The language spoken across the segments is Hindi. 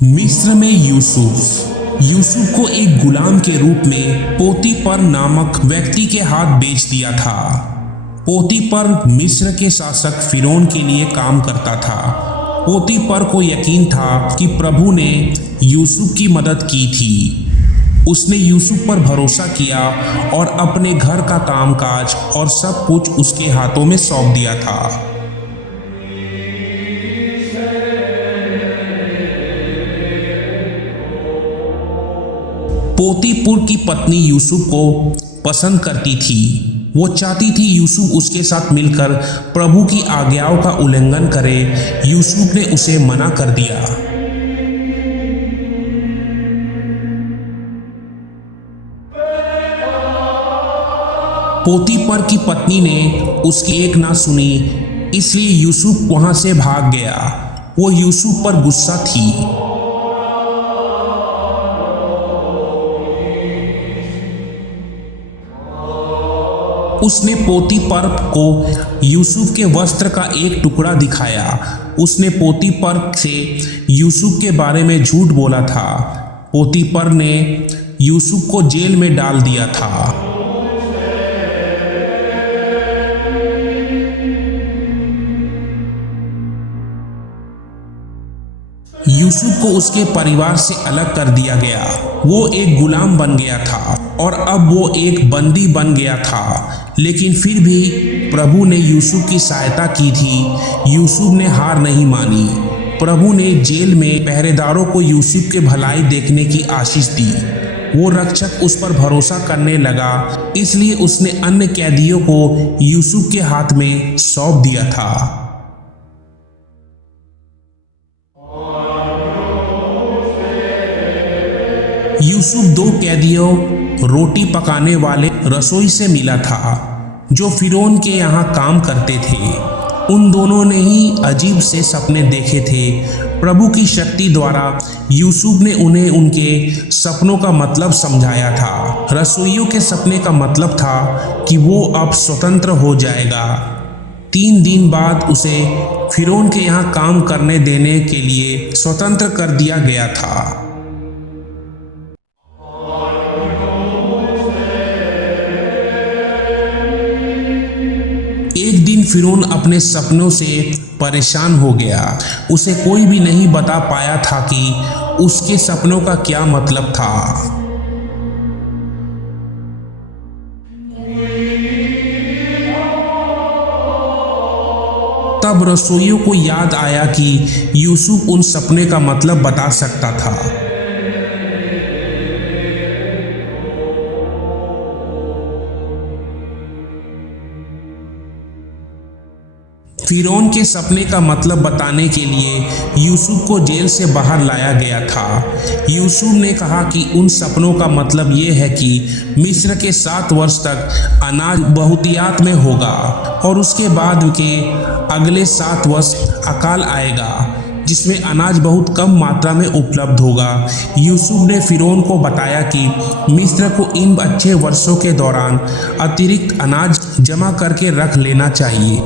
मिस्र में यूसुफ को एक गुलाम के रूप में पोतीपर नामक व्यक्ति के हाथ बेच दिया था। पोतीपर मिस्र के शासक फिरौन के लिए काम करता था। पोतीपर को यकीन था कि प्रभु ने यूसुफ की मदद की थी। उसने यूसुफ पर भरोसा किया और अपने घर का कामकाज और सब कुछ उसके हाथों में सौंप दिया था। पोतीपुर की पत्नी यूसुफ को पसंद करती थी। वो चाहती थी यूसुफ उसके साथ मिलकर प्रभु की आज्ञाओं का उल्लंघन करे। यूसुफ ने उसे मना कर दिया। पोतीपर की पत्नी ने उसकी एक ना सुनी, इसलिए यूसुफ वहां से भाग गया। वो यूसुफ पर गुस्सा थी। उसने पोतीपर को यूसुफ के वस्त्र का एक टुकड़ा दिखाया। उसने पोतीपर से यूसुफ के बारे में झूठ बोला था। पोतीपर ने यूसुफ को जेल में डाल दिया था। यूसुफ को उसके परिवार से अलग कर दिया गया। वो एक गुलाम बन गया था और अब वो एक बंदी बन गया था। लेकिन फिर भी प्रभु ने यूसुफ की सहायता की थी। यूसुफ ने हार नहीं मानी। प्रभु ने जेल में पहरेदारों को यूसुफ के भलाई देखने की आशीष दी। वो रक्षक उस पर भरोसा करने लगा, इसलिए उसने अन्य कैदियों को यूसुफ के हाथ में सौंप दिया था। यूसुफ दो कैदियों रोटी पकाने वाले रसोई से मिला था, जो फिरौन के यहाँ काम करते थे। उन दोनों ने ही अजीब से सपने देखे थे। प्रभु की शक्ति द्वारा यूसुफ ने उन्हें उनके सपनों का मतलब समझाया था। रसोइयों के सपने का मतलब था कि वो अब स्वतंत्र हो जाएगा। 3 दिन बाद उसे फिरौन के यहाँ काम करने देने के लिए स्वतंत्र कर दिया गया था। एक दिन फिरौन अपने सपनों से परेशान हो गया। उसे कोई भी नहीं बता पाया था कि उसके सपनों का क्या मतलब था। तब रसोइयों को याद आया कि यूसुफ उन सपने का मतलब बता सकता था। फिरौन के सपने का मतलब बताने के लिए यूसुफ को जेल से बाहर लाया गया था। यूसुफ ने कहा कि उन सपनों का मतलब ये है कि मिस्र के 7 वर्ष तक अनाज बहुतियात में होगा और उसके बाद के अगले 7 वर्ष अकाल आएगा, जिसमें अनाज बहुत कम मात्रा में उपलब्ध होगा। यूसुफ ने फिरौन को बताया कि मिस्र को इन अच्छे वर्षों के दौरान अतिरिक्त अनाज जमा करके रख लेना चाहिए।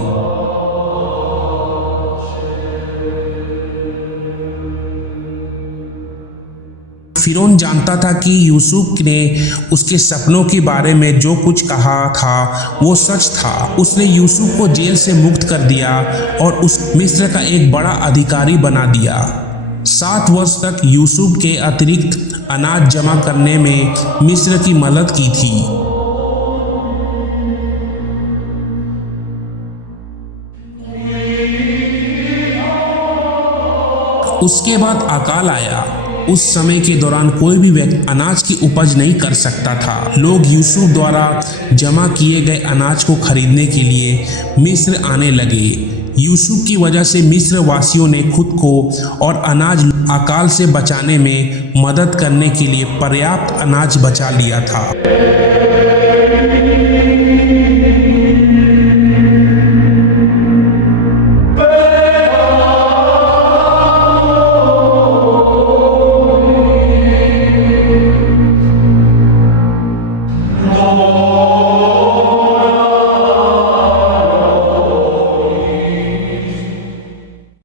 फिरौन जानता था कि यूसुफ ने उसके सपनों के बारे में जो कुछ कहा था वो सच था। उसने यूसुफ को जेल से मुक्त कर दिया और उस मिस्र का एक बड़ा अधिकारी बना दिया। 7 वर्ष तक यूसुफ के अतिरिक्त अनाज जमा करने में मिस्र की मदद की थी। उसके बाद अकाल आया। उस समय के दौरान कोई भी व्यक्ति अनाज की उपज नहीं कर सकता था। लोग यूसुफ द्वारा जमा किए गए अनाज को खरीदने के लिए मिस्र आने लगे। यूसुफ की वजह से मिस्र वासियों ने खुद को और अनाज अकाल से बचाने में मदद करने के लिए पर्याप्त अनाज बचा लिया था।